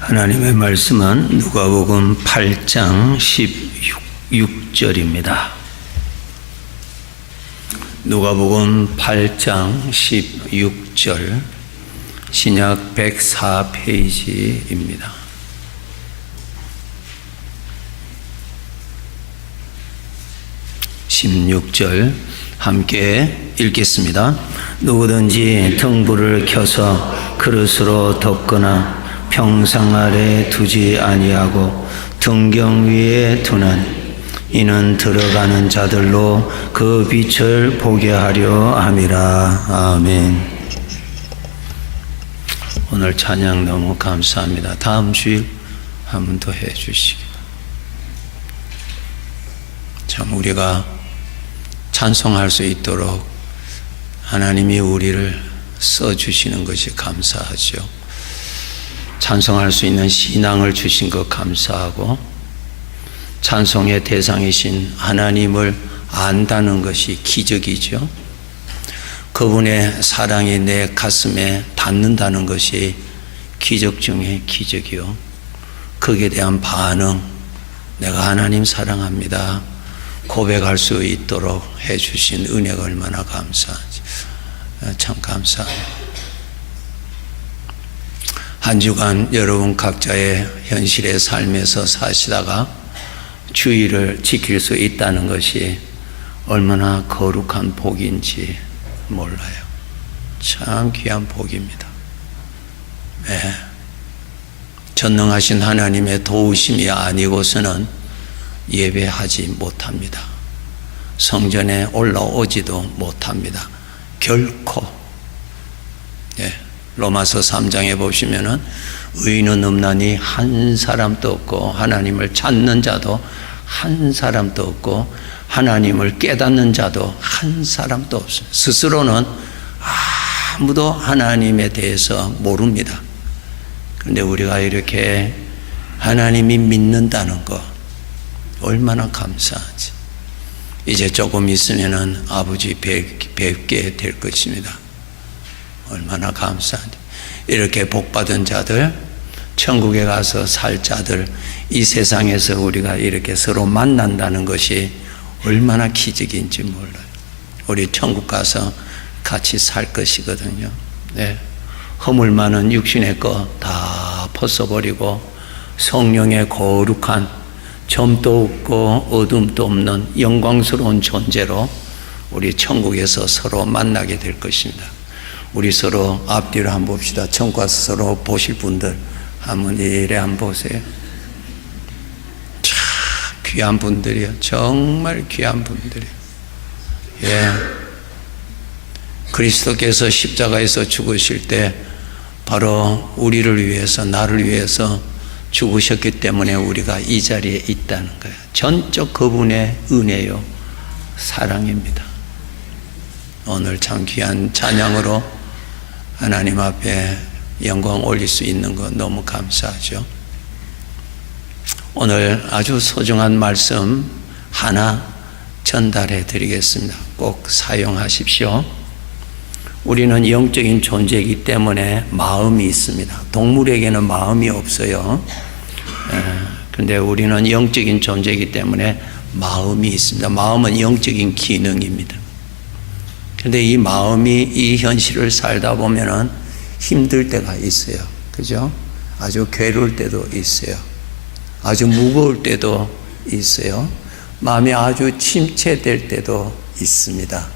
하나님의 말씀은 누가복음 8장 16절입니다. 누가복음 8장 16절, 신약 104페이지입니다. (16절) 함께 읽겠습니다. 누구든지 등불을 켜서 그릇으로 덮거나 평상 아래 두지 아니하고 등경 위에 두나니 이는 들어가는 자들로 그 빛을 보게 하려 함이라. 아멘. 오늘 찬양 너무 감사합니다. 다음 주일 한 번 더 해주시기. 참 우리가 찬송할 수 있도록 하나님이 우리를 써주시는 것이 감사하죠. 찬송할 수 있는 신앙을 주신 것 감사하고, 찬송의 대상이신 하나님을 안다는 것이 기적이죠. 그분의 사랑이 내 가슴에 닿는다는 것이 기적 중에 기적이요. 거기에 대한 반응, 내가 하나님 사랑합니다 고백할 수 있도록 해주신 은혜가 얼마나 감사하지. 참 감사합니다. 한 주간 여러분 각자의 현실의 삶에서 사시다가 주의를 지킬 수 있다는 것이 얼마나 거룩한 복인지 몰라요. 참 귀한 복입니다. 네. 전능하신 하나님의 도우심이 아니고서는 예배하지 못합니다. 성전에 올라오지도 못합니다. 결코. 네. 로마서 3장에 보시면은 의인은 없나니 한 사람도 없고 하나님을 찾는 자도 한 사람도 없고 하나님을 깨닫는 자도 한 사람도 없습니다. 스스로는 아무도 하나님에 대해서 모릅니다. 그런데 우리가 이렇게 하나님이 믿는다는 것 얼마나 감사하지. 이제 조금 있으면은 아버지 뵙게 될 것입니다. 얼마나 감사한지. 이렇게 복받은 자들, 천국에 가서 살 자들, 이 세상에서 우리가 이렇게 서로 만난다는 것이 얼마나 기적인지 몰라요. 우리 천국 가서 같이 살 것이거든요. 네. 허물 많은 육신의 것 다 벗어버리고 성령의 거룩한 점도 없고 어둠도 없는 영광스러운 존재로 우리 천국에서 서로 만나게 될 것입니다. 우리 서로 앞뒤로 한번 봅시다. 천국 가서 서로 보실 분들 한번 이래 한번 보세요. 참 귀한 분들이요. 정말 귀한 분들이요. 예. 그리스도께서 십자가에서 죽으실 때 바로 우리를 위해서, 나를 위해서 죽으셨기 때문에 우리가 이 자리에 있다는 거예요. 전적 그분의 은혜요, 사랑입니다. 오늘 참 귀한 찬양으로 하나님 앞에 영광 올릴 수 있는 것 너무 감사하죠. 오늘 아주 소중한 말씀 하나 전달해 드리겠습니다. 꼭 사용하십시오. 우리는 영적인 존재이기 때문에 마음이 있습니다. 동물에게는 마음이 없어요. 그런데 우리는 영적인 존재이기 때문에 마음이 있습니다. 마음은 영적인 기능입니다. 그런데 이 마음이 이 현실을 살다 보면은 힘들 때가 있어요. 그죠? 아주 괴로울 때도 있어요. 아주 무거울 때도 있어요. 마음이 아주 침체될 때도 있습니다.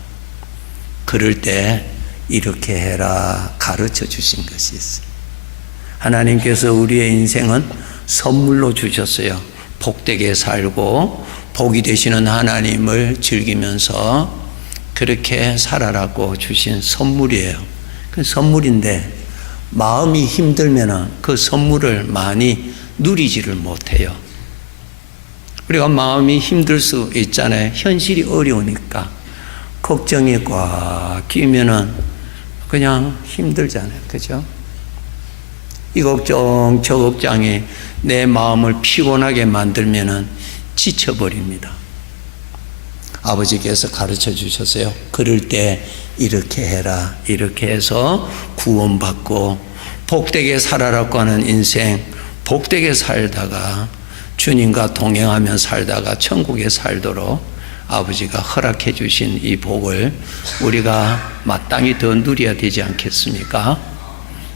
그럴 때 이렇게 해라 가르쳐 주신 것이 있어요. 하나님께서 우리의 인생은 선물로 주셨어요. 복되게 살고 복이 되시는 하나님을 즐기면서 그렇게 살아라고 주신 선물이에요. 그 선물인데 마음이 힘들면 그 선물을 많이 누리지를 못해요. 우리가 마음이 힘들 수 있잖아요. 현실이 어려우니까 걱정이 꽉 끼면은 그냥 힘들잖아요. 그죠? 이 걱정 저 걱정이 내 마음을 피곤하게 만들면은 지쳐버립니다. 아버지께서 가르쳐 주셨어요. 그럴 때 이렇게 해라. 이렇게 해서 구원받고 복되게 살아라고 하는 인생, 복되게 살다가 주님과 동행하며 살다가 천국에 살도록 아버지가 허락해 주신 이 복을 우리가 마땅히 더 누려야 되지 않겠습니까?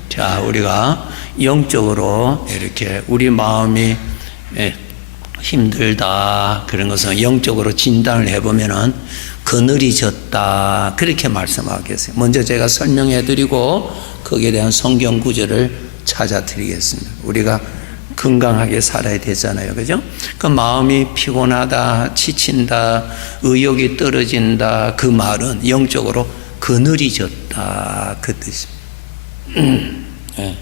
자, 우리가 영적으로 이렇게 우리 마음이 힘들다 그런 것은 영적으로 진단을 해보면은 그늘이졌다 그렇게 말씀하고 계세요. 먼저 제가 설명해 드리고 거기에 대한 성경 구절을 찾아 드리겠습니다. 우리가 건강하게 살아야 되잖아요. 그죠? 그 마음이 피곤하다, 지친다, 의욕이 떨어진다 그 말은 영적으로 그늘이졌다 그 뜻입니다. 네.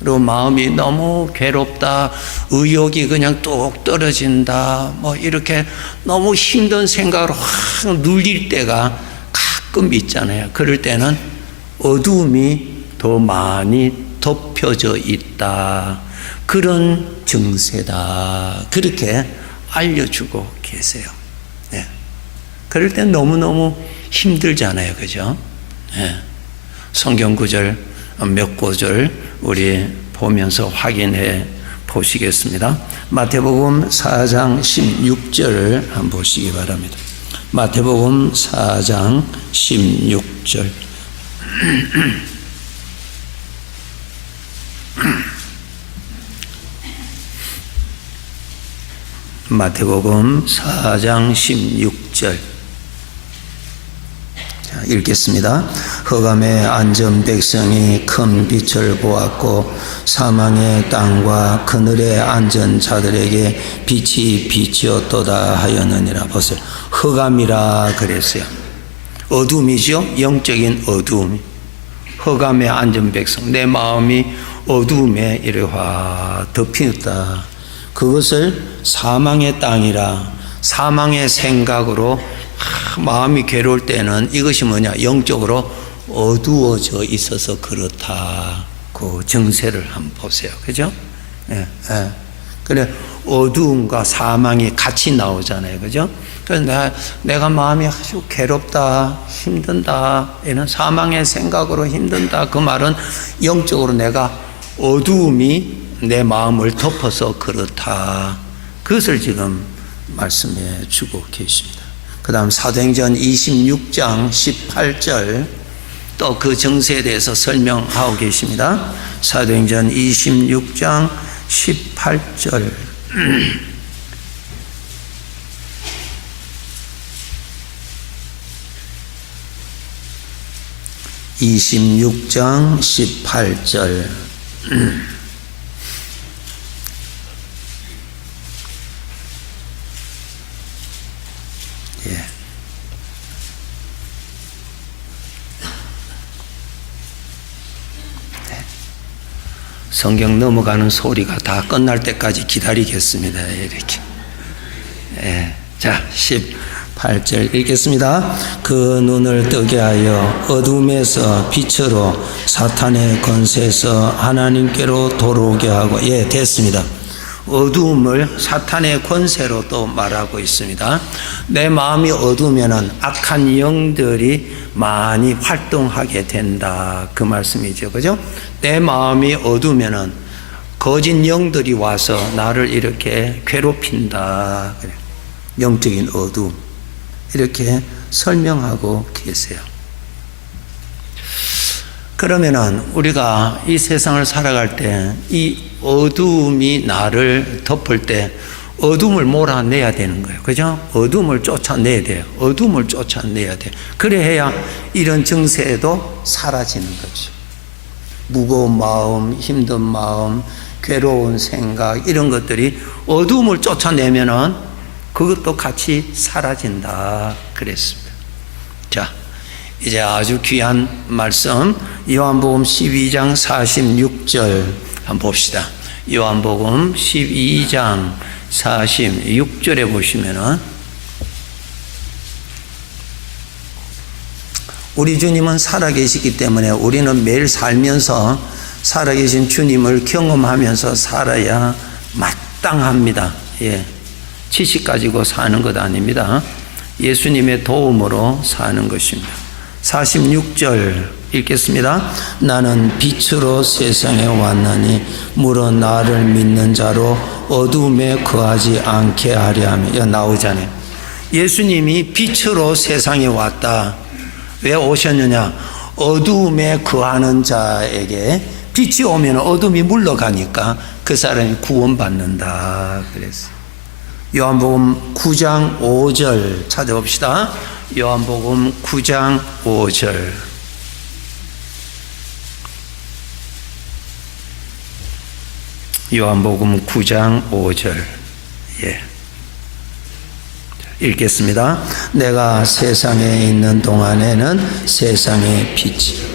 그리고 마음이 너무 괴롭다, 의욕이 그냥 뚝 떨어진다, 뭐 이렇게 너무 힘든 생각으로 확 눌릴 때가 가끔 있잖아요. 그럴 때는 어두움이 더 많이 덮여져 있다. 그런 증세다. 그렇게 알려주고 계세요. 네. 그럴 땐 너무너무 힘들잖아요. 그죠? 네. 성경 구절 몇 구절 우리 보면서 확인해 보시겠습니다. 마태복음 4장 16절 한번 보시기 바랍니다. 마태복음 4장 16절. 마태복음 4장 16절. 자, 읽겠습니다. 흑암에 앉은 백성이 큰 빛을 보았고 사망의 땅과 그늘에 앉은 자들에게 빛이 비치었도다 하였느니라. 보세요. 흑암이라 그랬어요. 어둠이죠. 영적인 어둠. 흑암에 앉은 백성. 내 마음이 어둠에 이래 확 덮였다. 그것을 사망의 땅이라, 사망의 생각으로 마음이 괴로울 때는 이것이 뭐냐, 영적으로 어두워져 있어서 그렇다. 그 증세를 한번 보세요. 그죠? 예, 예. 그래, 어두움과 사망이 같이 나오잖아요. 그죠? 그래서 내가 마음이 아주 괴롭다, 힘든다, 이런 사망의 생각으로 힘든다. 그 말은 영적으로 내가 어두움이 내 마음을 덮어서 그렇다. 그것을 지금 말씀해 주고 계십니다. 그 다음 사도행전 26장 18절 또 그 증세에 대해서 설명하고 계십니다. 사도행전 26장 18절. 26장 18절. 예. 성경 넘어가는 소리가 다 끝날 때까지 기다리겠습니다. 이렇게. 예. 자, 18절 읽겠습니다. 그 눈을 뜨게 하여 어둠에서 빛으로 사탄의 권세에서 하나님께로 돌아오게 하고, 예, 됐습니다. 어두움을 사탄의 권세로 또 말하고 있습니다. 내 마음이 어두우면은 악한 영들이 많이 활동하게 된다. 그 말씀이죠. 그죠? 내 마음이 어두우면은 거짓 영들이 와서 나를 이렇게 괴롭힌다. 영적인 어두움. 이렇게 설명하고 계세요. 그러면은 우리가 이 세상을 살아갈 때 이 어두움이 나를 덮을 때 어둠을 몰아내야 되는 거예요. 그죠? 어둠을 쫓아내야 돼요. 어둠을 쫓아내야 돼요. 그래야 이런 증세도 사라지는 거죠. 무거운 마음, 힘든 마음, 괴로운 생각 이런 것들이 어둠을 쫓아내면은 그것도 같이 사라진다 그랬습니다. 자, 이제 아주 귀한 말씀 요한복음 12장 46절 한번 봅시다. 요한복음 12장 46절에 보시면은 우리 주님은 살아계시기 때문에 우리는 매일 살면서 살아계신 주님을 경험하면서 살아야 마땅합니다. 예. 지식 가지고 사는 것 아닙니다. 예수님의 도움으로 사는 것입니다. 46절 읽겠습니다. 나는 빛으로 세상에 왔나니 물론 나를 믿는 자로 어둠에 거하지 않게 하려 하며. 이거 나오잖아요. 예수님이 빛으로 세상에 왔다. 왜 오셨느냐? 어둠에 거하는 자에게 빛이 오면 어둠이 물러가니까 그 사람이 구원받는다 그랬어요. 요한복음 9장 5절 찾아봅시다. 요한복음 9장 5절. 요한복음 9장 5절. 예. 읽겠습니다. 내가 세상에 있는 동안에는 세상의 빛이.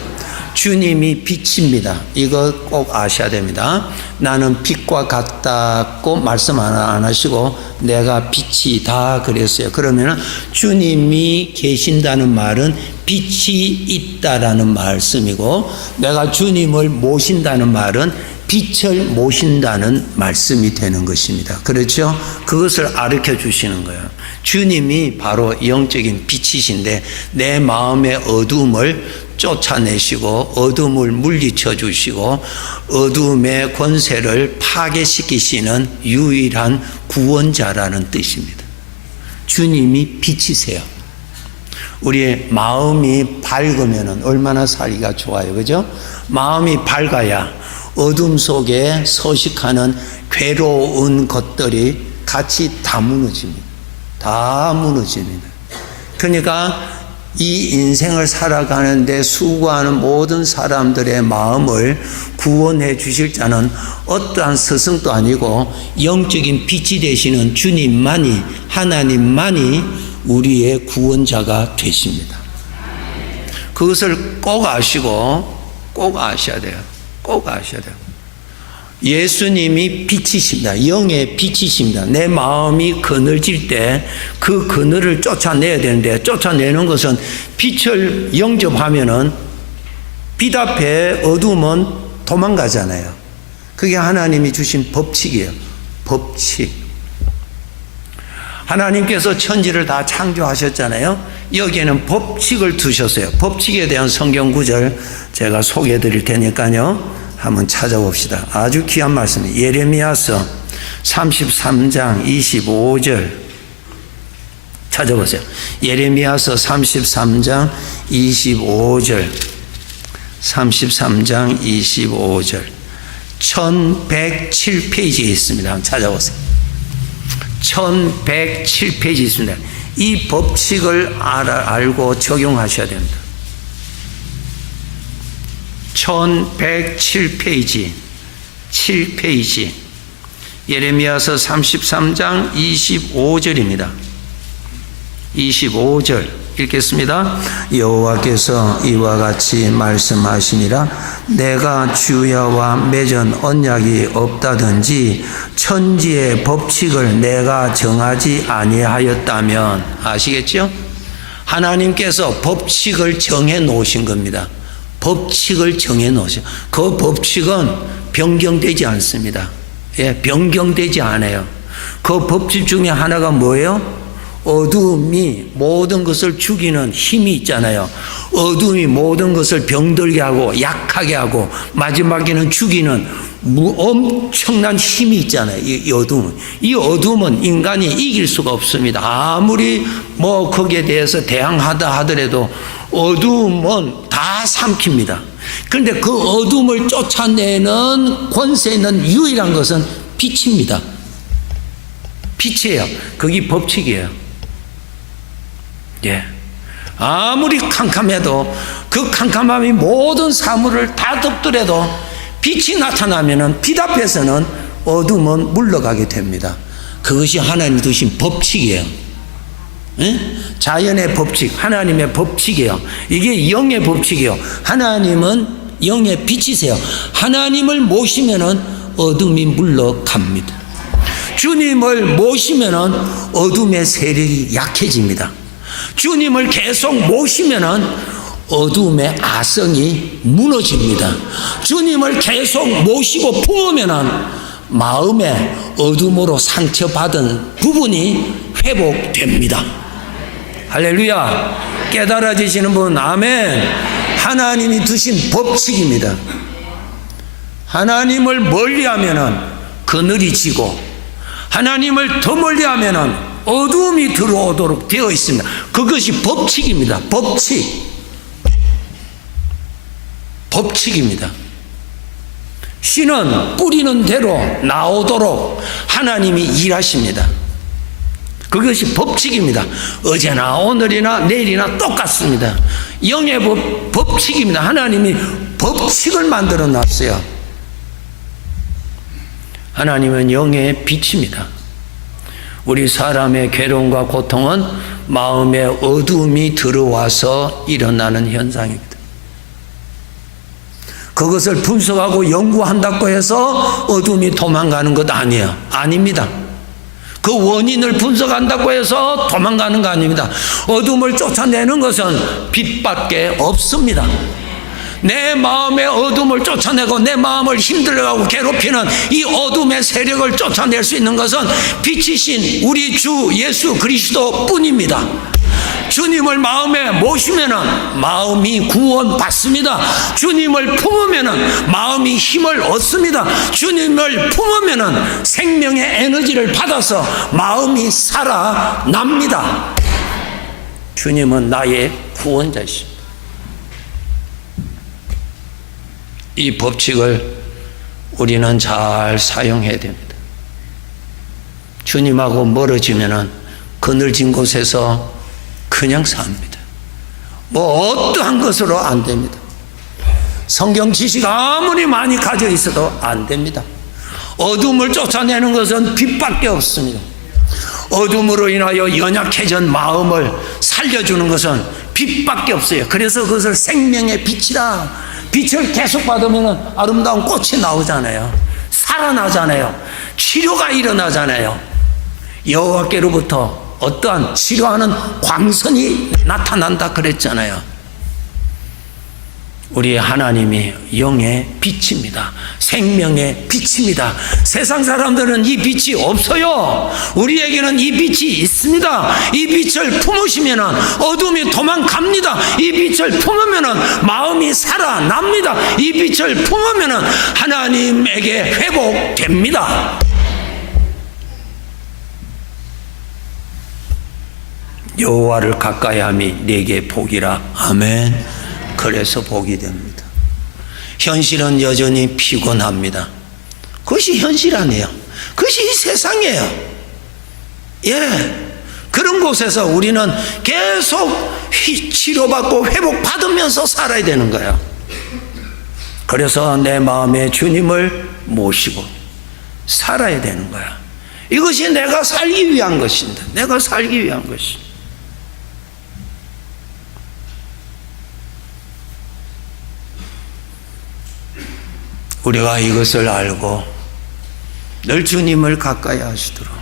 주님이 빛입니다. 이거 꼭 아셔야 됩니다. 나는 빛과 같다고 말씀 안 하시고 내가 빛이다 그랬어요. 그러면 주님이 계신다는 말은 빛이 있다라는 말씀이고, 내가 주님을 모신다는 말은 빛을 모신다는 말씀이 되는 것입니다. 그렇죠? 그것을 가르쳐 주시는 거예요. 주님이 바로 영적인 빛이신데 내 마음의 어둠을 쫓아내시고 어둠을 물리쳐 주시고 어둠의 권세를 파괴시키시는 유일한 구원자라는 뜻입니다. 주님이 빛이세요. 우리의 마음이 밝으면 얼마나 살기가 좋아요. 그죠? 마음이 밝아야 어둠 속에 서식하는 괴로운 것들이 같이 다 무너집니다. 다 무너집니다. 그러니까 이 인생을 살아가는데 수고하는 모든 사람들의 마음을 구원해 주실 자는 어떠한 스승도 아니고 영적인 빛이 되시는 주님만이, 하나님만이 우리의 구원자가 되십니다. 그것을 꼭 아시고 꼭 아셔야 돼요. 꼭 아셔야 돼요. 예수님이 빛이십니다. 영의 빛이십니다. 내 마음이 그늘질 때 그 그늘을 쫓아내야 되는데, 쫓아내는 것은 빛을 영접하면은 빛 앞에 어둠은 도망가잖아요. 그게 하나님이 주신 법칙이에요. 법칙. 하나님께서 천지를 다 창조하셨잖아요. 여기에는 법칙을 두셨어요. 법칙에 대한 성경 구절 제가 소개해 드릴 테니까요. 한번 찾아봅시다. 아주 귀한 말씀이에요. 예레미야서 33장 25절 찾아보세요. 예레미야서 33장 25절 33장 25절 1107페이지에 있습니다. 한번 찾아보세요. 1107페이지 있습니다. 이 법칙을 알고 적용하셔야 됩니다. 1107페이지 7페이지 예레미야서 33장 25절입니다. 25절 읽겠습니다. 여호와께서 이와 같이 말씀하시니라. 내가 주야와 맺은 언약이 없다든지 천지의 법칙을 내가 정하지 아니하였다면. 아시겠죠? 하나님께서 법칙을 정해 놓으신 겁니다. 법칙을 정해 놓으세요. 그 법칙은 변경되지 않습니다. 예, 변경되지 않아요. 그 법칙 중에 하나가 뭐예요? 어둠이 모든 것을 죽이는 힘이 있잖아요. 어둠이 모든 것을 병들게 하고 약하게 하고 마지막에는 죽이는 엄청난 힘이 있잖아요. 이 어둠은. 이 어둠은 인간이 이길 수가 없습니다. 아무리 뭐 거기에 대해서 대항하다 하더라도 어둠은 다 삼킵니다. 그런데 그 어둠을 쫓아내는 권세 있는 유일한 것은 빛입니다. 빛이에요. 그게 법칙이에요. 예. 아무리 캄캄해도 그 캄캄함이 모든 사물을 다 덮더라도 빛이 나타나면은 빛 앞에서는 어둠은 물러가게 됩니다. 그것이 하나님 두신 법칙이에요. 예? 자연의 법칙, 하나님의 법칙이에요. 이게 영의 법칙이에요. 하나님은 영의 빛이세요. 하나님을 모시면은 어둠이 물러갑니다. 주님을 모시면은 어둠의 세력이 약해집니다. 주님을 계속 모시면은 어둠의 아성이 무너집니다. 주님을 계속 모시고 품으면은 마음의 어둠으로 상처받은 부분이 회복됩니다. 할렐루야. 깨달아지시는 분, 아멘. 하나님이 두신 법칙입니다. 하나님을 멀리하면은 그늘이 지고, 하나님을 더 멀리하면은 어두움이 들어오도록 되어 있습니다. 그것이 법칙입니다. 법칙입니다. 씨는 뿌리는 대로 나오도록 하나님이 일하십니다. 그것이 법칙입니다. 어제나 오늘이나 내일이나 똑같습니다. 영의 법칙입니다. 하나님이 법칙을 만들어 놨어요. 하나님은 영의 빛입니다. 우리 사람의 괴로움과 고통은 마음에 어두움이 들어와서 일어나는 현상입니다. 그것을 분석하고 연구한다고 해서 어둠이 도망가는 것 아니에요. 아닙니다. 그 원인을 분석한다고 해서 도망가는 거 아닙니다. 어둠을 쫓아내는 것은 빛밖에 없습니다. 내 마음의 어둠을 쫓아내고 내 마음을 힘들어하고 괴롭히는 이 어둠의 세력을 쫓아낼 수 있는 것은 빛이신 우리 주 예수 그리스도 뿐입니다. 주님을 마음에 모시면은 마음이 구원받습니다. 주님을 품으면은 마음이 힘을 얻습니다. 주님을 품으면은 생명의 에너지를 받아서 마음이 살아납니다. 주님은 나의 구원자이십니다. 이 법칙을 우리는 잘 사용해야 됩니다. 주님하고 멀어지면은 그늘진 곳에서 그냥 삽니다. 뭐 어떠한 것으로 안 됩니다. 성경 지식 아무리 많이 가져 있어도 안 됩니다. 어둠을 쫓아내는 것은 빛밖에 없습니다. 어둠으로 인하여 연약해진 마음을 살려주는 것은 빛밖에 없어요. 그래서 그것을 생명의 빛이라, 빛을 계속 받으면 아름다운 꽃이 나오잖아요. 살아나잖아요. 치료가 일어나잖아요. 여호와께로부터 어떠한 치료하는 광선이 나타난다 그랬잖아요. 우리 하나님이 영의 빛입니다. 생명의 빛입니다. 세상 사람들은 이 빛이 없어요. 우리에게는 이 빛이 있습니다. 이 빛을 품으시면 어둠이 도망갑니다. 이 빛을 품으면 마음이 살아납니다. 이 빛을 품으면 하나님에게 회복됩니다. 여호와를 가까이함이 내게 복이라. 아멘. 그래서 복이 됩니다. 현실은 여전히 피곤합니다. 그것이 현실 아니에요. 그것이 이 세상이에요. 예. 그런 곳에서 우리는 계속 치료받고 회복받으면서 살아야 되는 거예요. 그래서 내 마음에 주님을 모시고 살아야 되는 거야. 이것이 내가 살기 위한 것입니다. 내가 살기 위한 것입니다. 우리가 이것을 알고 늘 주님을 가까이 하시도록,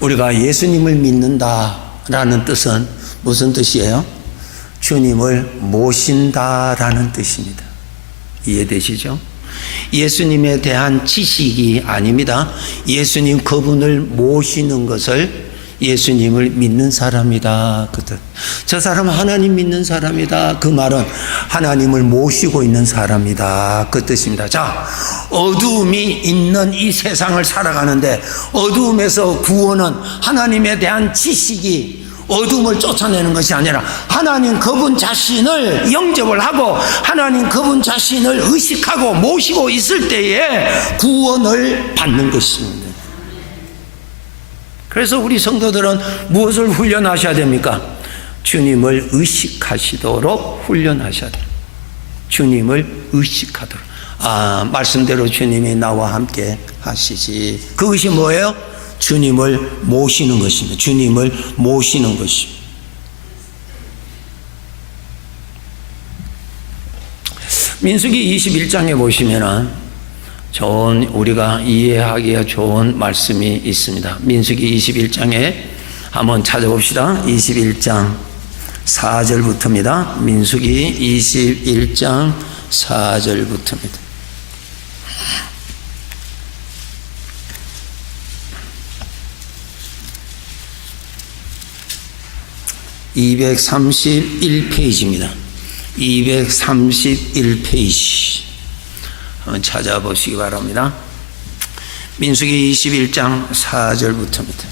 우리가 예수님을 믿는다라는 뜻은 무슨 뜻이에요? 주님을 모신다라는 뜻입니다. 이해되시죠? 예수님에 대한 지식이 아닙니다. 예수님 그분을 모시는 것을 예수님을 믿는 사람이다. 그 뜻. 저 사람은 하나님 믿는 사람이다. 그 말은 하나님을 모시고 있는 사람이다. 그 뜻입니다. 자, 어두움이 있는 이 세상을 살아가는데 어두움에서 구원은 하나님에 대한 지식이 어둠을 쫓아내는 것이 아니라 하나님 그분 자신을 영접을 하고 하나님 그분 자신을 의식하고 모시고 있을 때에 구원을 받는 것입니다. 그래서 우리 성도들은 무엇을 훈련하셔야 됩니까? 주님을 의식하시도록 훈련하셔야 돼요. 주님을 의식하도록. 말씀대로 주님이 나와 함께 하시지. 그것이 뭐예요? 주님을 모시는 것입니다. 주님을 모시는 것입니다. 민수기 21장에 보시면은 좋은, 우리가 이해하기가 좋은 말씀이 있습니다. 민수기 21장에 한번 찾아봅시다. 21장 4절부터입니다. 민수기 21장 4절부터입니다. 231페이지입니다. 231페이지. 한번 찾아보시기 바랍니다. 민수기 21장 4절부터입니다.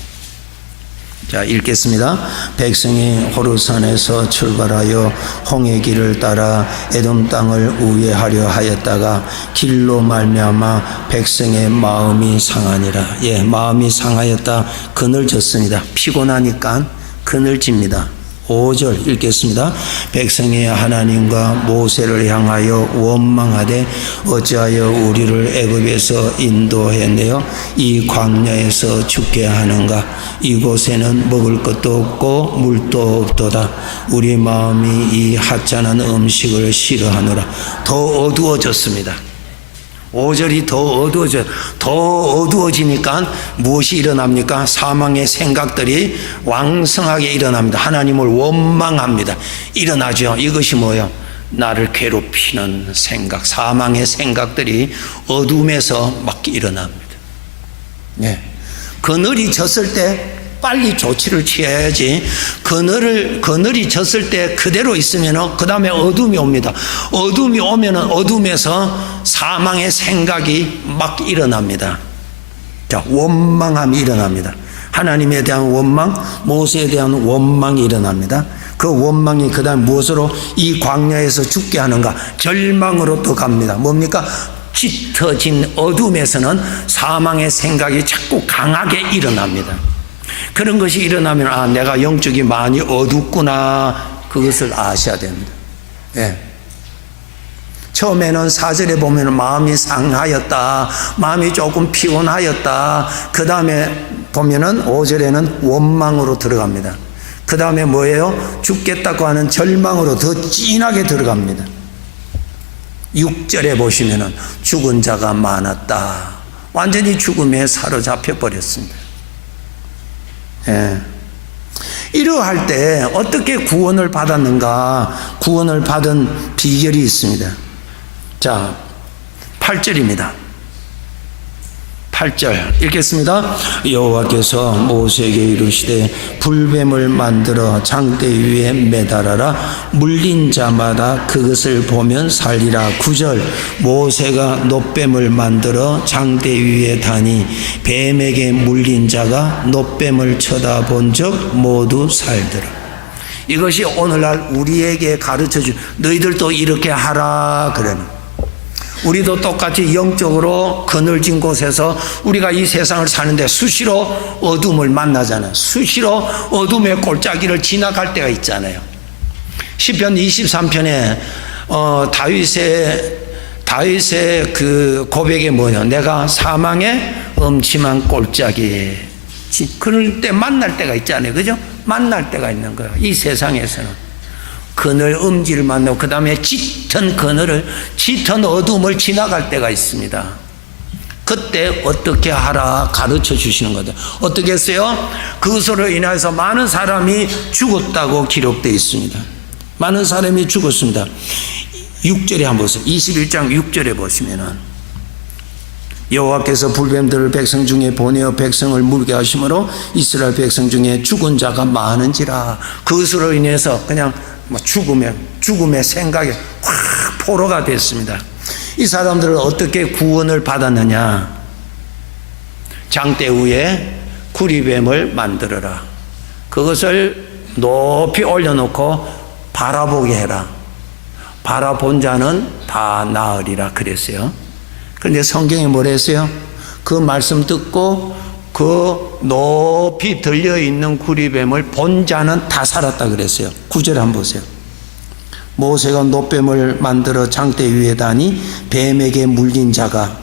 자, 읽겠습니다. 백성이 호르산에서 출발하여 홍해 길을 따라 에돔 땅을 우회하려 하였다가 길로 말미암아 백성의 마음이 상하니라. 예, 마음이 상하였다. 그늘졌습니다. 피곤하니까 그늘집니다. 5절 읽겠습니다. 백성이 하나님과 모세를 향하여 원망하되 어찌하여 우리를 애굽에서 인도해내어 이 광야에서 죽게 하는가. 이곳에는 먹을 것도 없고 물도 없도다. 우리 마음이 이 하찮은 음식을 싫어하노라. 더 어두워졌습니다. 5절이 더 어두워지니까 무엇이 일어납니까? 사망의 생각들이 왕성하게 일어납니다. 하나님을 원망합니다. 일어나죠. 이것이 뭐예요? 나를 괴롭히는 생각, 사망의 생각들이 어둠에서 막 일어납니다. 네. 그늘이 졌을 때 빨리 조치를 취해야지. 그늘이 졌을 때 그대로 있으면 그 다음에 어둠이 옵니다. 어둠이 오면 어둠에서 사망의 생각이 막 일어납니다. 자, 원망함이 일어납니다. 하나님에 대한 원망, 모세에 대한 원망이 일어납니다. 그 원망이 그 다음 무엇으로 이 광야에서 죽게 하는가? 절망으로 또 갑니다. 뭡니까? 짙어진 어둠에서는 사망의 생각이 자꾸 강하게 일어납니다. 그런 것이 일어나면 아, 내가 영적이 많이 어둡구나, 그것을 아셔야 됩니다. 예. 처음에는 4절에 보면 마음이 상하였다, 마음이 조금 피곤하였다. 그 다음에 보면은 5절에는 원망으로 들어갑니다. 그 다음에 뭐예요? 죽겠다고 하는 절망으로 더 진하게 들어갑니다. 6절에 보시면은 죽은 자가 많았다. 완전히 죽음에 사로잡혀 버렸습니다. 예. 이러할 때 어떻게 구원을 받았는가? 구원을 받은 비결이 있습니다. 자, 8절입니다. 8절 읽겠습니다. 여호와께서 모세에게 이르시되 불뱀을 만들어 장대 위에 매달아라. 물린 자마다 그것을 보면 살리라. 9절 모세가 놋뱀을 만들어 장대 위에 다니 뱀에게 물린 자가 놋뱀을 쳐다본 적 모두 살더라. 이것이 오늘날 우리에게 가르쳐준, 너희들도 이렇게 하라 그러는. 우리도 똑같이 영적으로 그늘진 곳에서 우리가 이 세상을 사는데 수시로 어둠을 만나잖아요. 수시로 어둠의 골짜기를 지나갈 때가 있잖아요. 시편 23편에 다윗의 그 고백이 뭐냐? 내가 사망의 음침한 골짜기에, 그럴 때 만날 때가 있잖아요. 그죠? 만날 때가 있는 거예요. 이 세상에서는. 그늘 음지를 만나고 그 다음에 짙은 어둠을 지나갈 때가 있습니다. 그때 어떻게 하라 가르쳐 주시는 거다. 어떻게 했어요? 그것으로 인해서 많은 사람이 죽었다고 기록되어 있습니다. 많은 사람이 죽었습니다. 6절에 한번 보세요. 21장 6절에 보시면은 여호와께서 불뱀들을 백성 중에 보내어 백성을 물게 하심으로 이스라엘 백성 중에 죽은 자가 많은지라. 그것으로 인해서 그냥 죽음의 생각에 확 포로가 됐습니다. 이 사람들은 어떻게 구원을 받았느냐? 장대 위에 구리뱀을 만들어라. 그것을 높이 올려놓고 바라보게 해라. 바라본 자는 다 나으리라 그랬어요. 그런데 성경이 뭐라 했어요? 그 말씀 듣고 그 높이 들려있는 구리뱀을 본 자는 다 살았다 그랬어요. 9절 한번 보세요. 모세가 놋뱀을 만들어 장대 위에 다니 뱀에게 물린 자가,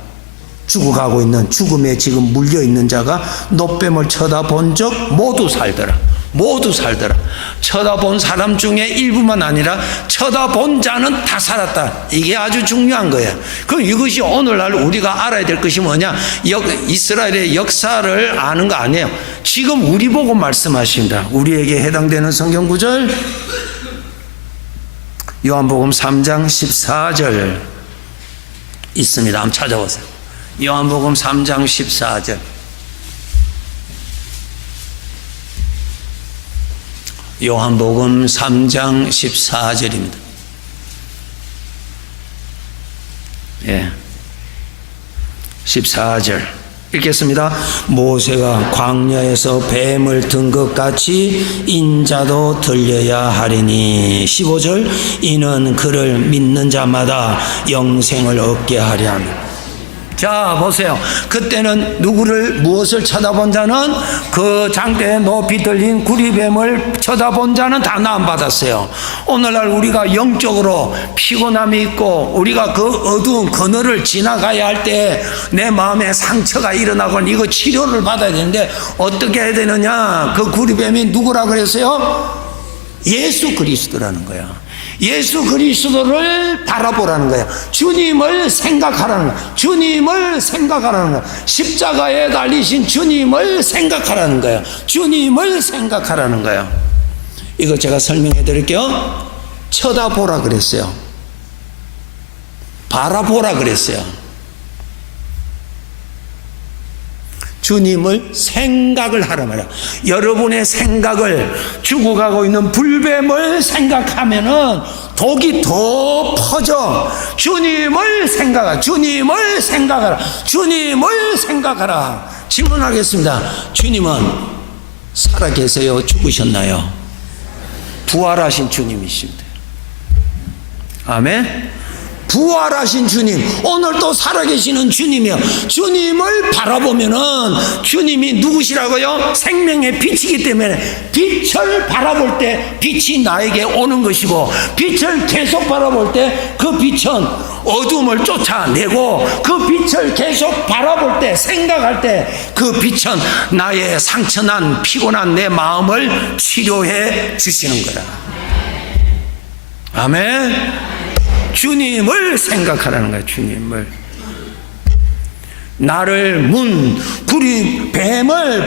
죽어가고 있는, 죽음에 지금 물려있는 자가 놋뱀을 쳐다본 적 모두 살더라. 모두 살더라. 쳐다본 사람 중에 일부만 아니라 쳐다본 자는 다 살았다. 이게 아주 중요한 거예요. 그럼 이것이 오늘날 우리가 알아야 될 것이 뭐냐? 이스라엘의 역사를 아는 거 아니에요. 지금 우리 보고 말씀하십니다. 우리에게 해당되는 성경 구절, 요한복음 3장 14절 있습니다. 한번 찾아보세요. 요한복음 3장 14절. 요한복음 3장 14절입니다. 예. 14절 읽겠습니다. 모세가 광야에서 뱀을 든 것 같이 인자도 들려야 하리니. 15절 이는 그를 믿는 자마다 영생을 얻게 하려 함이라. 자 보세요. 그때는 누구를 무엇을 쳐다본 자는 그 장대에 높이 들린 구리뱀을 쳐다본 자는 다 나음 받았어요. 오늘날 우리가 영적으로 피곤함이 있고 우리가 그 어두운 그늘을 지나가야 할 때 내 마음에 상처가 일어나고 이거 치료를 받아야 되는데 어떻게 해야 되느냐. 그 구리뱀이 누구라 그랬어요? 예수 그리스도라는 거야. 예수 그리스도를 바라보라는 거예요. 주님을 생각하라는 거예요. 주님을 생각하라는 거예요. 십자가에 달리신 주님을 생각하라는 거예요. 주님을 생각하라는 거예요. 이거 제가 설명해 드릴게요. 쳐다보라 그랬어요. 바라보라 그랬어요. 주님을 생각을 하라 말이야. 여러분의 생각을 죽어가고 있는 불뱀을 생각하면은 독이 더 퍼져. 주님을 생각하라. 주님을 생각하라. 주님을 생각하라. 질문하겠습니다. 주님은 살아계세요? 죽으셨나요? 부활하신 주님이십니다. 아멘. 부활하신 주님, 오늘 또 살아계시는 주님이요. 주님을 바라보면은 주님이 누구시라고요? 생명의 빛이기 때문에 빛을 바라볼 때 빛이 나에게 오는 것이고, 빛을 계속 바라볼 때 그 빛은 어둠을 쫓아내고, 그 빛을 계속 바라볼 때, 생각할 때 그 빛은 나의 상처난 피곤한 내 마음을 치료해 주시는 거라. 아멘. 주님을 생각하라는 거예요. 주님을. 나를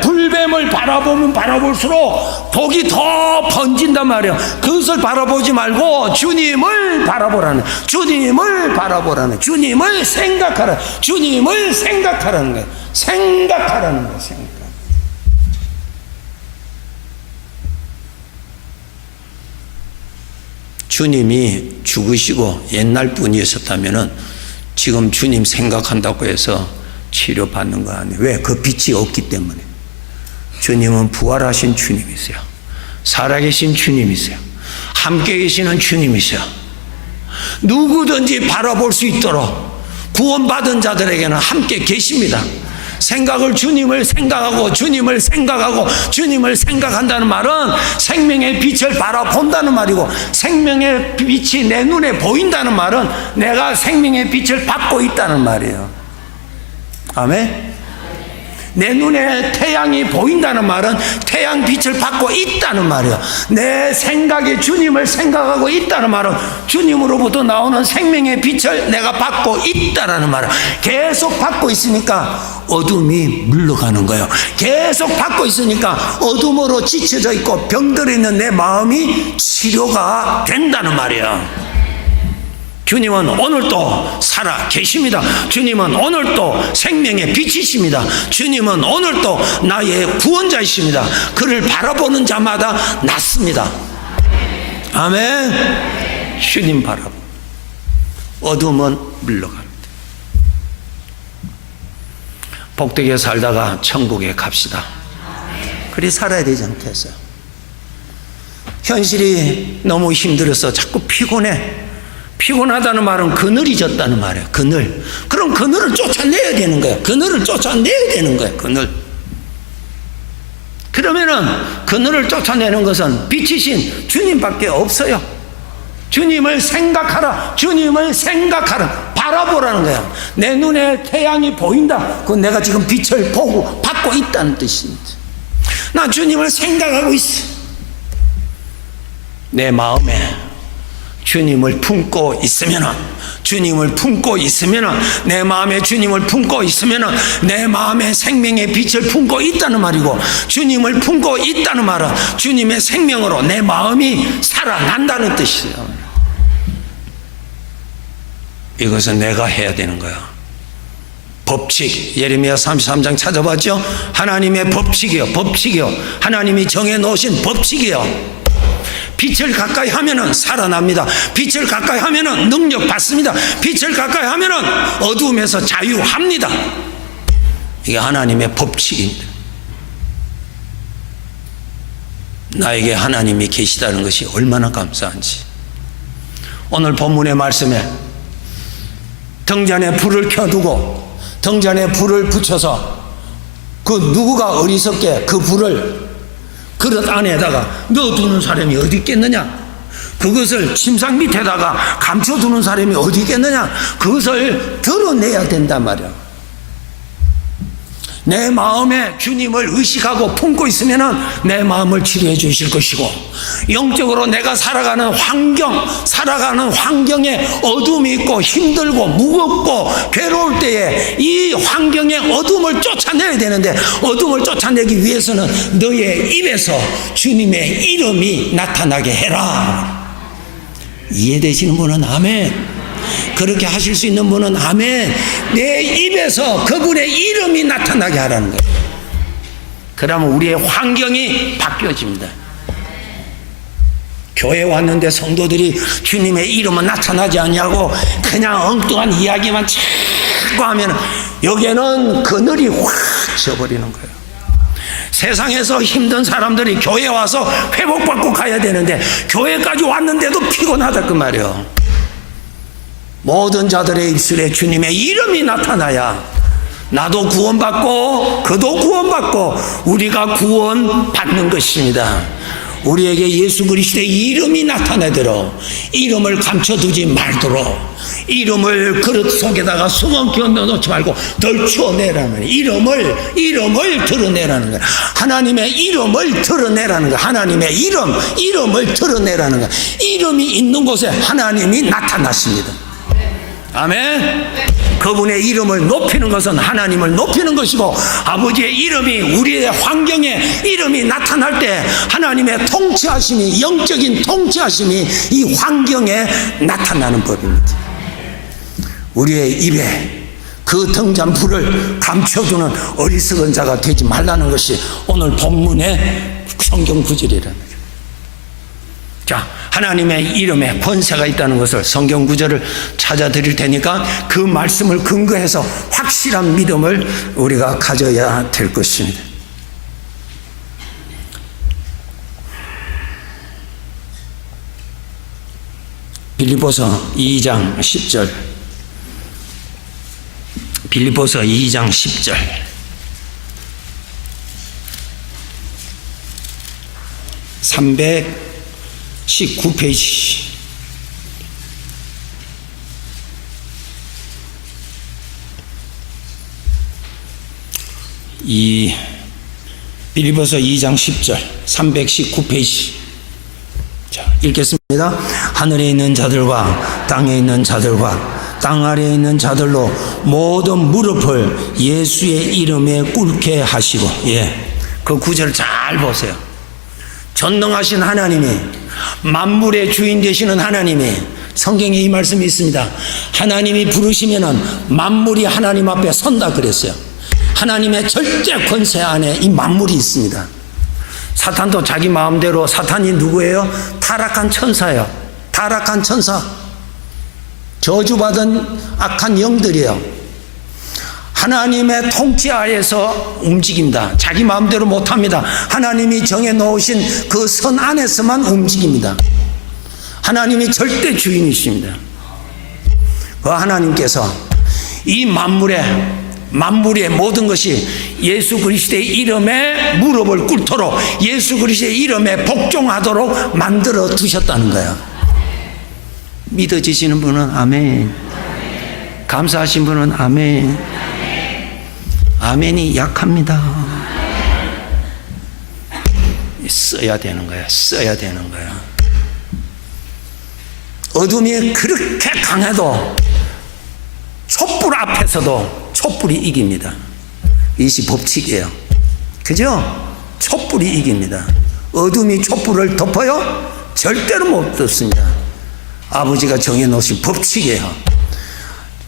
불뱀을 바라보면 바라볼수록 독이 더 번진단 말이에요. 그것을 바라보지 말고 주님을 바라보라는, 주님을 바라보라는, 주님을 생각하라, 주님을 생각하라는 거예요. 생각하라는 거예요. 생각. 주님이 죽으시고 옛날 분이었었다면 지금 주님 생각한다고 해서 치료받는 거 아니에요. 왜? 그 빛이 없기 때문에. 주님은 부활하신 주님이세요. 살아계신 주님이세요. 함께 계시는 주님이세요. 누구든지 바라볼 수 있도록 구원받은 자들에게는 함께 계십니다. 생각을 주님을 생각하고 주님을 생각하고 주님을 생각한다는 말은 생명의 빛을 바라본다는 말이고, 생명의 빛이 내 눈에 보인다는 말은 내가 생명의 빛을 받고 있다는 말이에요. 아멘. 내 눈에 태양이 보인다는 말은 태양 빛을 받고 있다는 말이에요. 내 생각에 주님을 생각하고 있다는 말은 주님으로부터 나오는 생명의 빛을 내가 받고 있다는 말이에요. 계속 받고 있으니까 어둠이 물러가는 거예요. 계속 받고 있으니까 어둠으로 지쳐져 있고 병들어 있는 내 마음이 치료가 된다는 말이에요. 주님은 오늘도 살아 계십니다. 주님은 오늘도 생명의 빛이십니다. 주님은 오늘도 나의 구원자이십니다. 그를 바라보는 자마다 낫습니다. 아멘. 주님 바라보. 어둠은 물러갑니다. 복되게 살다가 천국에 갑시다. 그리 살아야 되지 않겠어요? 현실이 너무 힘들어서 자꾸 피곤해. 피곤하다는 말은 그늘이 졌다는 말이에요. 그늘. 그럼 그늘을 쫓아내야 되는 거예요. 그늘을 쫓아내야 되는 거예요. 그늘. 그러면은 그늘을 쫓아내는 것은 빛이신 주님밖에 없어요. 주님을 생각하라. 주님을 생각하라. 바라보라는 거예요. 내 눈에 태양이 보인다. 그건 내가 지금 빛을 보고 받고 있다는 뜻입니다. 나 주님을 생각하고 있어. 내 마음에 주님을 품고 있으면, 주님을 품고 있으면, 내 마음에 주님을 품고 있으면 내 마음에 생명의 빛을 품고 있다는 말이고, 주님을 품고 있다는 말은 주님의 생명으로 내 마음이 살아난다는 뜻이에요. 이것은 내가 해야 되는 거야. 법칙. 예레미야 33장 찾아봤죠? 하나님의 법칙이요. 법칙이요. 하나님이 정해놓으신 법칙이요. 빛을 가까이 하면은 살아납니다. 빛을 가까이 하면은 능력 받습니다. 빛을 가까이 하면은 어두움에서 자유합니다. 이게 하나님의 법칙입니다. 나에게 하나님이 계시다는 것이 얼마나 감사한지. 오늘 본문의 말씀에 등잔에 불을 켜두고 등잔에 불을 붙여서 그 누구가 어리석게 그 불을 그릇 안에다가 넣어두는 사람이 어디 있겠느냐? 그것을 침상 밑에다가 감춰두는 사람이 어디 있겠느냐? 그것을 드러내야 된단 말이야. 내 마음에 주님을 의식하고 품고 있으면 내 마음을 치료해 주실 것이고, 영적으로 내가 살아가는 환경에 어둠이 있고 힘들고 무겁고 괴로울 때에 이 환경의 어둠을 쫓아내야 되는데, 어둠을 쫓아내기 위해서는 너의 입에서 주님의 이름이 나타나게 해라. 이해되시는 분은 아멘. 그렇게 하실 수 있는 분은 아멘. 내 입에서 그분의 이름이 나타나게 하라는 거예요. 그러면 우리의 환경이 바뀌어집니다. 교회 왔는데 성도들이 주님의 이름은 나타나지 않냐고 그냥 엉뚱한 이야기만 자꾸 하면 여기에는 그늘이 확 져버리는 거예요. 세상에서 힘든 사람들이 교회 와서 회복받고 가야 되는데 교회까지 왔는데도 피곤하다 그 말이에요. 모든 자들의 입술에 주님의 이름이 나타나야 나도 구원받고 그도 구원받고 우리가 구원받는 것입니다. 우리에게 예수 그리스도의 이름이 나타나도록, 이름을 감춰두지 말도록, 이름을 그릇 속에다가 수건끼워 넣어놓지 말고 덜추어내라는 거예요. 이름을 드러내라는 거예요. 하나님의 이름을 드러내라는 거예요. 하나님의 이름을 드러내라는 거예요. 이름이 있는 곳에 하나님이 나타나십니다. 아멘. 그분의 이름을 높이는 것은 하나님을 높이는 것이고, 아버지의 이름이 우리의 환경에 이름이 나타날 때 하나님의 통치하심이, 영적인 통치하심이 이 환경에 나타나는 법입니다. 우리의 입에 그 등잔불을 감춰두는 어리석은 자가 되지 말라는 것이 오늘 본문의 성경 구절이라는 거죠. 자, 하나님의 이름에 권세가 있다는 것을 성경 구절을 찾아 드릴 테니까 그 말씀을 근거해서 확실한 믿음을 우리가 가져야 될 것입니다. 빌립보서 2장 10절. 빌립보서 2장 10절. 319페이지. 이 빌립보서 2장 10절 319페이지. 자, 읽겠습니다. 하늘에 있는 자들과 땅에 있는 자들과 땅 아래에 있는 자들로 모든 무릎을 예수의 이름에 꿇게 하시고. 그 구절을 잘 보세요. 전능하신 하나님이, 만물의 주인 되시는 하나님이, 성경에 이 말씀이 있습니다. 하나님이 부르시면은 만물이 하나님 앞에 선다 그랬어요. 하나님의 절대 권세 안에 이 만물이 있습니다. 사탄도 자기 마음대로, 사탄이 누구예요? 타락한 천사예요. 타락한 천사, 저주받은 악한 영들이에요. 하나님의 통치 하에서 움직입니다. 자기 마음대로 못합니다. 하나님이 정해놓으신 그 선 안에서만 움직입니다. 하나님이 절대 주인이십니다. 그 하나님께서 이 만물의 모든 것이 예수 그리스도의 이름에 무릎을 꿇도록, 예수 그리스도의 이름에 복종하도록 만들어 두셨다는 거예요. 믿어지시는 분은 아멘. 감사하신 분은 아멘. 아멘이 약합니다. 써야 되는 거야. 써야 되는 거야. 어둠이 그렇게 강해도 촛불 앞에서도 촛불이 이깁니다. 이것이 법칙이에요. 그죠? 촛불이 이깁니다. 어둠이 촛불을 덮어요? 절대로 못 덮습니다. 아버지가 정해놓으신 법칙이에요.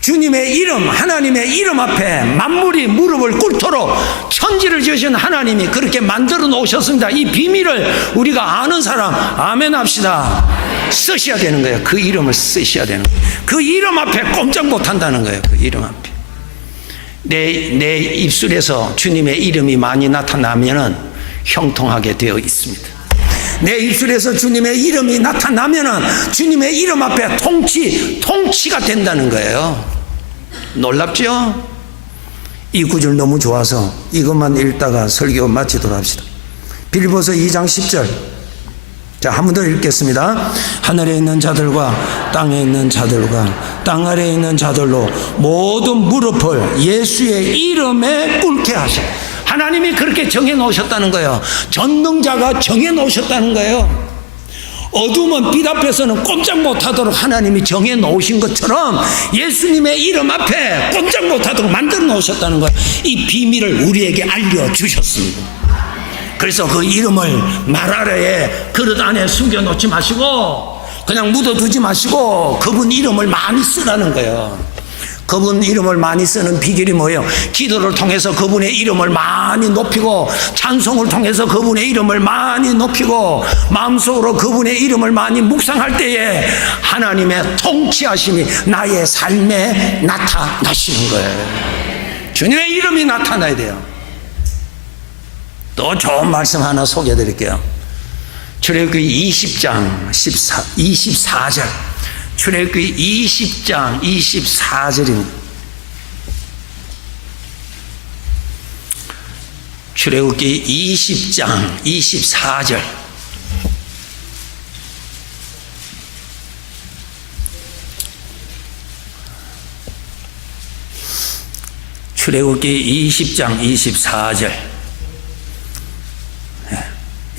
주님의 이름, 하나님의 이름 앞에 만물이 무릎을 꿇도록 천지를 지으신 하나님이 그렇게 만들어 놓으셨습니다. 이 비밀을 우리가 아는 사람 아멘 합시다. 쓰셔야 되는 거예요. 그 이름을 쓰셔야 되는 거예요. 그 이름 앞에 꼼짝 못한다는 거예요. 그 이름 앞에 내 입술에서 주님의 이름이 많이 나타나면은 형통하게 되어 있습니다. 내 입술에서 주님의 이름이 나타나면은 주님의 이름 앞에 통치가 된다는 거예요. 놀랍죠? 이 구절 너무 좋아서 이것만 읽다가 설교 마치도록 합시다. 빌립보서 2장 10절. 자, 한 번 더 읽겠습니다. 하늘에 있는 자들과 땅에 있는 자들과 땅 아래에 있는 자들로 모든 무릎을 예수의 이름에 꿇게 하시고, 하나님이 그렇게 정해 놓으셨다는 거예요. 전능자가 정해 놓으셨다는 거예요. 어두움은 빛 앞에서는 꼼짝 못하도록 하나님이 정해 놓으신 것처럼 예수님의 이름 앞에 꼼짝 못하도록 만들어 놓으셨다는 거예요. 이 비밀을 우리에게 알려주셨습니다. 그래서 그 이름을 말 아래에 그릇 안에 숨겨놓지 마시고 그냥 묻어두지 마시고 그분 이름을 많이 쓰라는 거예요. 그분 이름을 많이 쓰는 비결이 뭐예요? 기도를 통해서 그분의 이름을 많이 높이고, 찬송을 통해서 그분의 이름을 많이 높이고, 마음속으로 그분의 이름을 많이 묵상할 때에 하나님의 통치하심이 나의 삶에 나타나시는 거예요. 주님의 이름이 나타나야 돼요. 또 좋은 말씀 하나 소개해 드릴게요. 출애굽기 20장 24절. 출애굽기 20장 24절입니다. 출애굽기 20장 24절. 출애굽기 20장 24절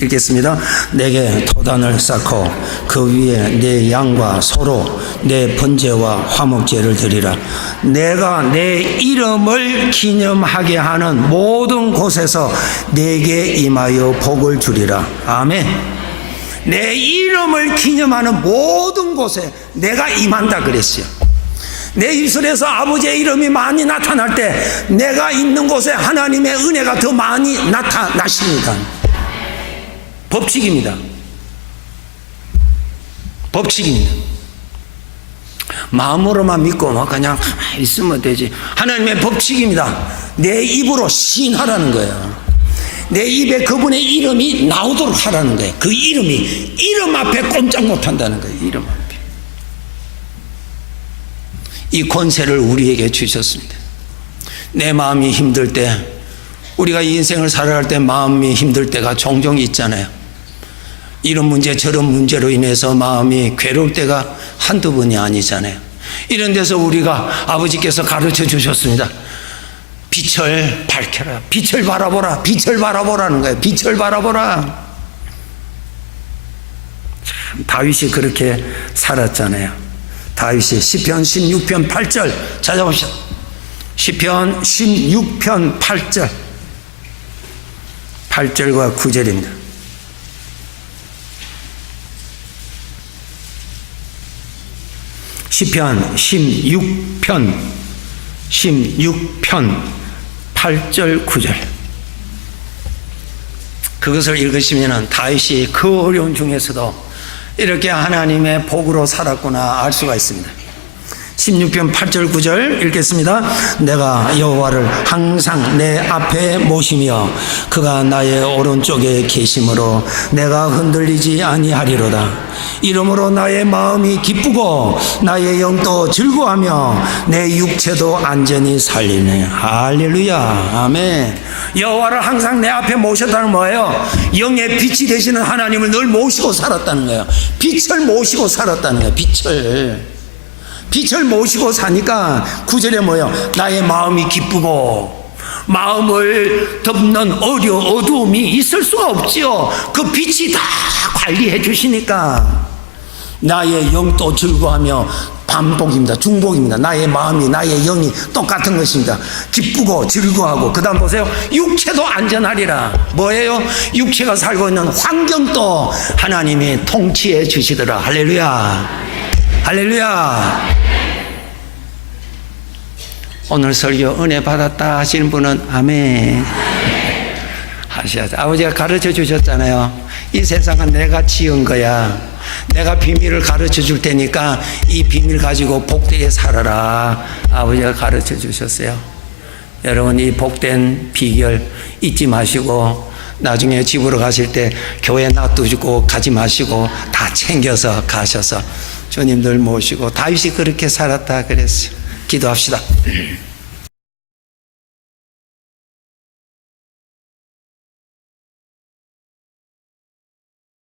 읽겠습니다. 내게 토단을 쌓고 그 위에 내 양과 소로 내 번제와 화목제를 드리라. 내가 내 이름을 기념하게 하는 모든 곳에서 내게 임하여 복을 주리라. 아멘. 내 이름을 기념하는 모든 곳에 내가 임한다 그랬어요. 내 입술에서 아버지의 이름이 많이 나타날 때 내가 있는 곳에 하나님의 은혜가 더 많이 나타나십니다. 법칙입니다. 법칙입니다. 마음으로만 믿고 그냥 가만히 있으면 되지. 하나님의 법칙입니다. 내 입으로 시인하라는 거예요. 내 입에 그분의 이름이 나오도록 하라는 거예요. 그 이름이 이름 앞에 꼼짝 못한다는 거예요. 이름 앞에. 이 권세를 우리에게 주셨습니다. 내 마음이 힘들 때, 우리가 이 인생을 살아갈 때 마음이 힘들 때가 종종 있잖아요. 이런 문제 저런 문제로 인해서 마음이 괴로울 때가 한두 번이 아니잖아요. 이런 데서 우리가 아버지께서 가르쳐 주셨습니다. 빛을 밝혀라. 빛을 바라보라. 빛을 바라보라는 거예요. 빛을 바라보라. 참 다윗이 그렇게 살았잖아요. 다윗이 시편 16편 8절 찾아봅시다. 시편 16편 8절 8절과 9절입니다. 시편 16편 8절 9절 그것을 읽으시면 다윗이 그 어려운 중에서도 이렇게 하나님의 복으로 살았구나 알 수가 있습니다. 16편 8절 9절 읽겠습니다. 내가 여호와를 항상 내 앞에 모시며 그가 나의 오른쪽에 계심으로 내가 흔들리지 아니하리로다. 이러므로 나의 마음이 기쁘고 나의 영도 즐거워하며 내 육체도 안전히 살리네. 할렐루야. 아멘. 여호와를 항상 내 앞에 모셨다는 뭐예요? 영의 빛이 되시는 하나님을 늘 모시고 살았다는 거예요. 빛을 모시고 살았다는 거예요. 빛을 모시고 사니까 9절에 뭐예요? 나의 마음이 기쁘고 마음을 덮는 어두움이 있을 수가 없지요. 그 빛이 다 관리해 주시니까 나의 영도 즐거워하며 반복입니다. 중복입니다. 나의 마음이 나의 영이 똑같은 것입니다. 기쁘고 즐거워하고 그 다음 보세요. 육체도 안전하리라. 뭐예요? 육체가 살고 있는 환경도 하나님이 통치해 주시더라. 할렐루야. 할렐루야. 오늘 설교 은혜 받았다 하시는 분은 아멘 하셔야죠. 아버지가 가르쳐 주셨잖아요. 이 세상은 내가 지은 거야. 내가 비밀을 가르쳐 줄 테니까 이 비밀 가지고 복되게 살아라. 아버지가 가르쳐 주셨어요. 여러분, 이 복된 비결 잊지 마시고 나중에 집으로 가실 때 교회 놔두고 가지 마시고 다 챙겨서 가셔서 주님들 모시고 다윗이 그렇게 살았다 그랬어요. 기도합시다.